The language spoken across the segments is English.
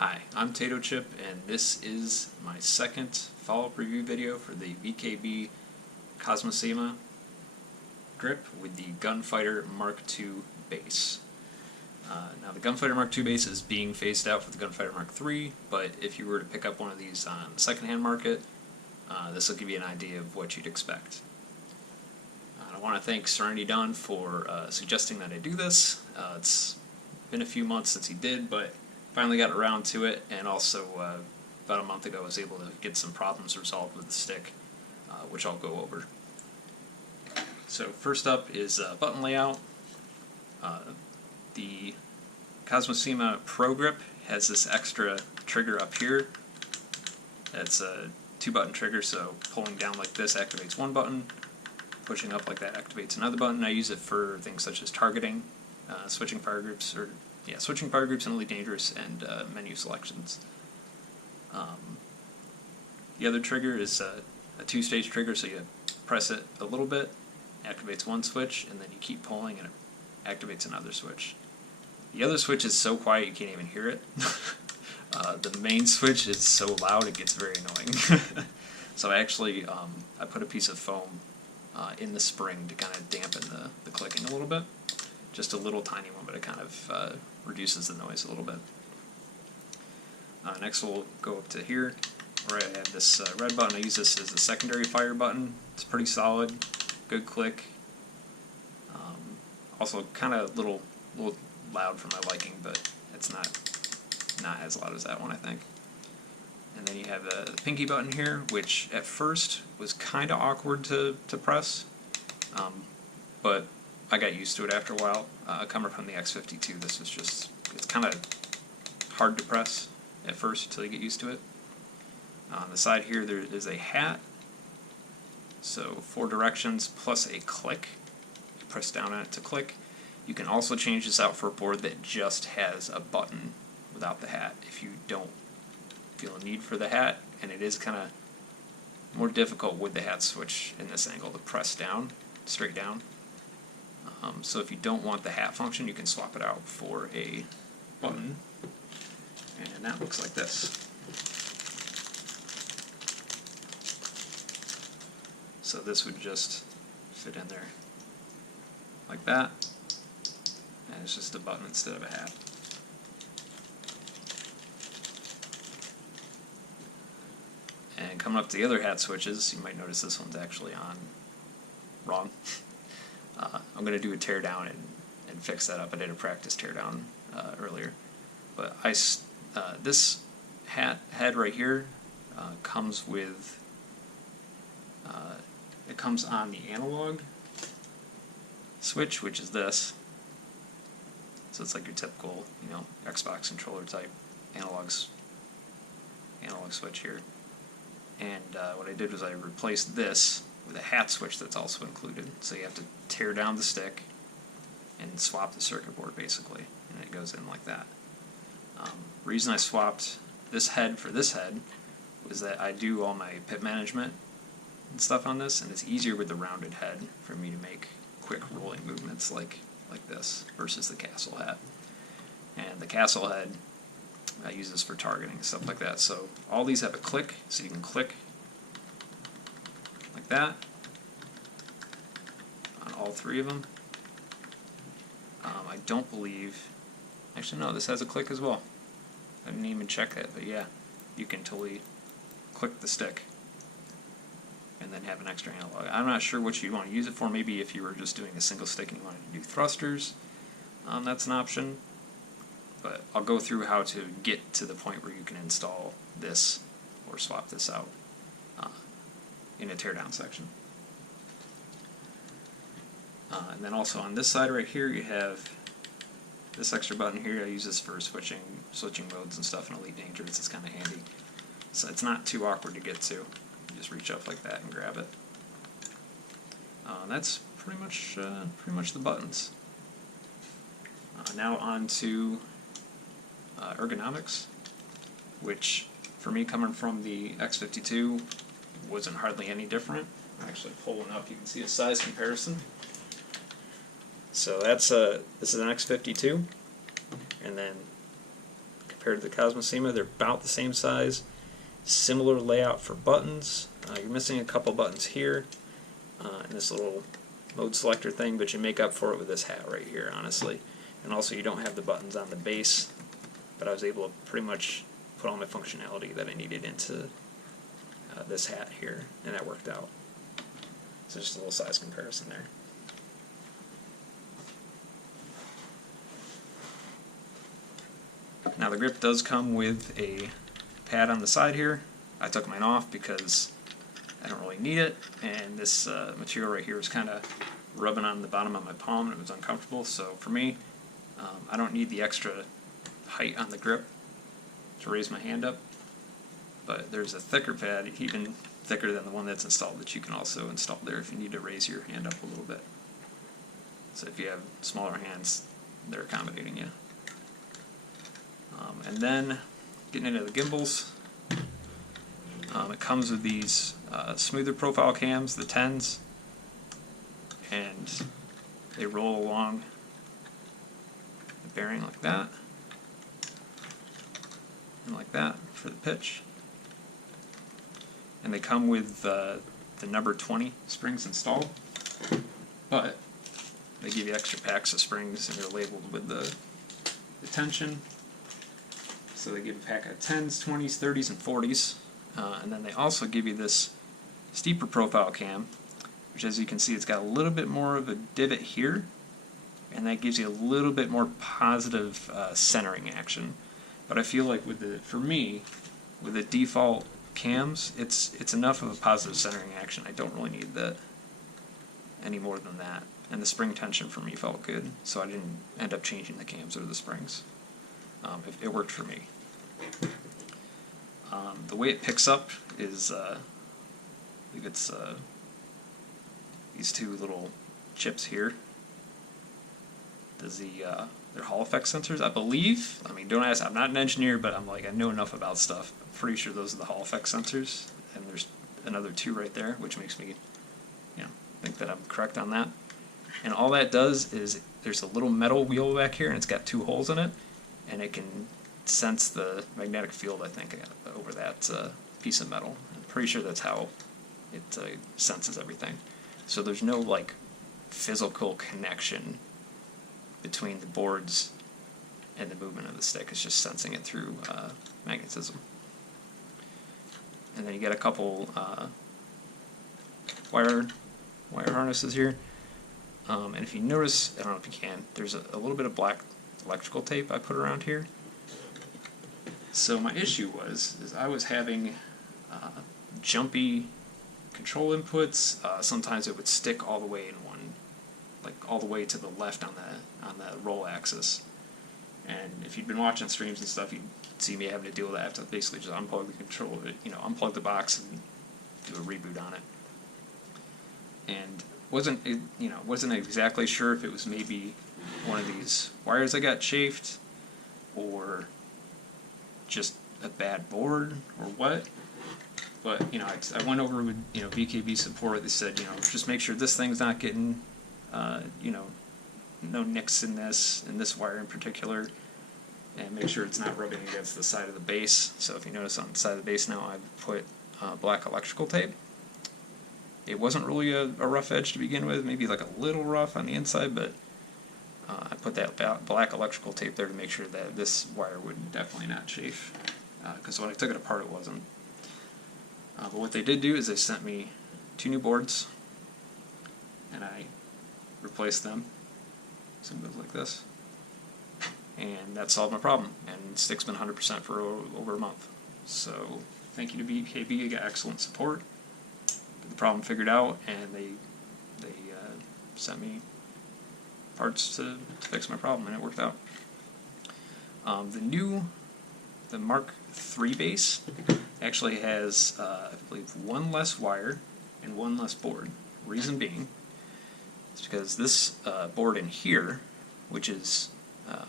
Hi, I'm Tato Chip, and this is my second follow-up review video for the VKB Kosmosima grip with the Gunfighter Mark II base. Now the Gunfighter Mark II base is being phased out for the Gunfighter Mark III, but if you were to pick up one of these on the secondhand market, this will give you an idea of what you'd expect. I want to thank Serenity Dawn for suggesting that I do this. It's been a few months since he did, but finally got around to it, and also about a month ago I was able to get some problems resolved with the stick, which I'll go over. So first up is button layout. The Kosmosima Pro Grip has this extra trigger up here. It's a 2-button trigger, so pulling down like this activates one button, pushing up like that activates another button. I use it for things such as targeting, switching fire groups, switching fire groups in Elite Dangerous, and menu selections. The other trigger is a 2-stage trigger, so you press it a little bit, activates one switch, and then you keep pulling and it activates another switch. The other switch is so quiet you can't even hear it. The main switch is so loud it gets very annoying. So actually, I put a piece of foam in the spring to kind of dampen the clicking a little bit. Just a little tiny one, but it kind of reduces the noise a little bit. Next we'll go up to here, where I have this red button. I use this as a secondary fire button. It's pretty solid, good click. Also kind of a little loud for my liking, but it's not as loud as that one, I think. And then you have the pinky button here, which at first was kind of awkward to press, but I got used to it after a while. Coming from the X52, this was just, it's kind of hard to press at first until you get used to it. On the side here there is a hat, so 4 directions plus a click. You press down on it to click. You can also change this out for a board that just has a button without the hat if you don't feel a need for the hat, and it is kind of more difficult with the hat switch in this angle to press down, straight down. So if you don't want the hat function, you can swap it out for a button, and that looks like this. So this would just fit in there like that, and it's just a button instead of a hat. And coming up to the other hat switches, you might notice this one's actually on wrong. I'm going to do a teardown and fix that up. I did a practice teardown earlier. But this hat head right here comes with, it comes on the analog switch, which is this. So it's like your typical, Xbox controller type analog switch here. And what I did was I replaced this with a hat switch that's also included. So you have to tear down the stick and swap the circuit board basically, and it goes in like that. Reason I swapped this head for this head was that I do all my pit management and stuff on this, and it's easier with the rounded head for me to make quick rolling movements like this versus the castle hat. And the castle head, I use this for targeting, stuff like that. So all these have a click, so you can click like that on all 3 of them. I don't believe, actually no, this has a click as well. I didn't even check that, but yeah, you can totally click the stick and then have an extra analog. I'm not sure what you'd want to use it for. Maybe if you were just doing a single stick and you wanted to do thrusters, that's an option. But I'll go through how to get to the point where you can install this or swap this out in a teardown section. And then also on this side right here you have this extra button here. I use this for switching modes and stuff in Elite Dangerous. It's kind of handy. So it's not too awkward to get to. You just reach up like that and grab it. That's pretty much the buttons. Now on to Ergonomics, which for me, coming from the X52, wasn't hardly any different. I'm actually pulling up, you can see a size comparison. So this is an X52, and then compared to the Kosmosima. They're about the same size. Similar layout for buttons. You're missing a couple buttons here and this little mode selector thing, but you make up for it with this hat right here, honestly. And also you don't have the buttons on the base, but I was able to pretty much put all my functionality that I needed into this hat here, and that worked out. So just a little size comparison there. Now the grip does come with a pad on the side here. I took mine off because I don't really need it, and this material right here was kind of rubbing on the bottom of my palm and it was uncomfortable. So for me, I don't need the extra height on the grip to raise my hand up, but there's a thicker pad, even thicker than the one that's installed, that you can also install there if you need to raise your hand up a little bit. So if you have smaller hands, they're accommodating you. And then getting into the gimbals, it comes with these smoother profile cams, the 10s, and they roll along the bearing like that, and like that for the pitch. And they come with the number 20 springs installed, but they give you extra packs of springs and they're labeled with the tension. So they give a pack of 10s, 20s, 30s, and 40s. And then they also give you this steeper profile cam, which, as you can see, it's got a little bit more of a divot here, and that gives you a little bit more positive centering action. But I feel like for me, with the default cams, it's enough of a positive centering action. I don't really need that any more than that. And the spring tension for me felt good, so I didn't end up changing the cams or the springs. It worked for me. The way it picks up is, I believe it's these two little chips here. They're Hall effect sensors, I believe. I mean, don't ask. I'm not an engineer, but I know enough about stuff. I'm pretty sure those are the Hall effect sensors, and there's another two right there, which makes me, think that I'm correct on that. And all that does is there's a little metal wheel back here, and it's got two holes in it, and it can sense the magnetic field, I think, over that piece of metal. I'm pretty sure that's how it senses everything. So there's no physical connection between the boards and the movement of the stick. It's just sensing it through magnetism. And then you get a couple wire harnesses here. And if you notice, I don't know if you can, there's a little bit of black electrical tape I put around here. So my issue is I was having jumpy control inputs. Sometimes it would stick all the way in one, all the way to the left on the roll axis. And if you'd been watching streams and stuff, you'd see me having to deal with that. I have to basically just unplug the control, unplug the box and do a reboot on it. And wasn't exactly sure if it was maybe one of these wires that got chafed, or just a bad board, or what. But I went over with VKB support. They said just make sure this thing's not getting no nicks in this wire in particular, and make sure it's not rubbing against the side of the base. So if you notice on the side of the base now, I've put black electrical tape. It wasn't really a rough edge to begin with, maybe a little rough on the inside, but I put that black electrical tape there to make sure that this wire would definitely not chafe, because when I took it apart it wasn't. But what they did do is they sent me 2 new boards, and I replaced them. So it goes like this, and that solved my problem, and stick's been 100% for over a month. So thank you to VKB, I got excellent support. Got the problem figured out, and they sent me parts to fix my problem, and it worked out. The Mark III base actually has, I believe, 1 less wire and 1 less board. Reason being, it's because this board in here, which is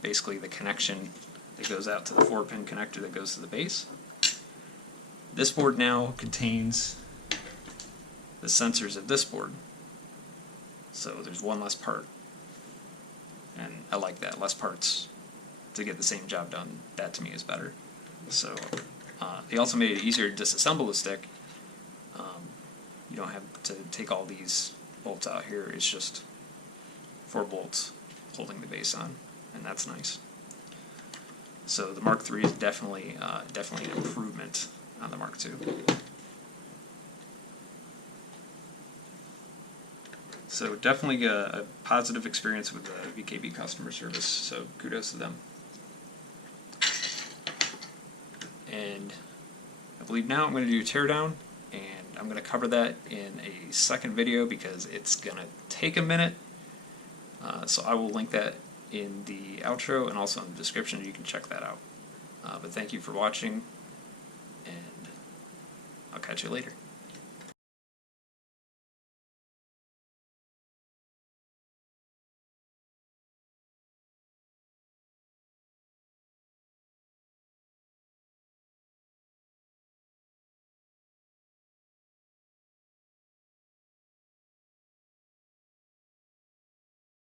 basically the connection that goes out to the 4-pin connector that goes to the base, this board now contains the sensors of this board. So there's 1 less part. And I like that. Less parts to get the same job done. That to me is better. So they also made it easier to disassemble the stick. You don't have to take all these bolts out here. It's just 4 bolts holding the base on, and that's nice. So the Mark III is definitely an improvement on the Mark II. So definitely a positive experience with the VKB customer service, so kudos to them. And I believe now I'm going to do a teardown, and I'm going to cover that in a second video because it's going to take a minute. So I will link that in the outro and also in the description. You can check that out. But thank you for watching, and I'll catch you later.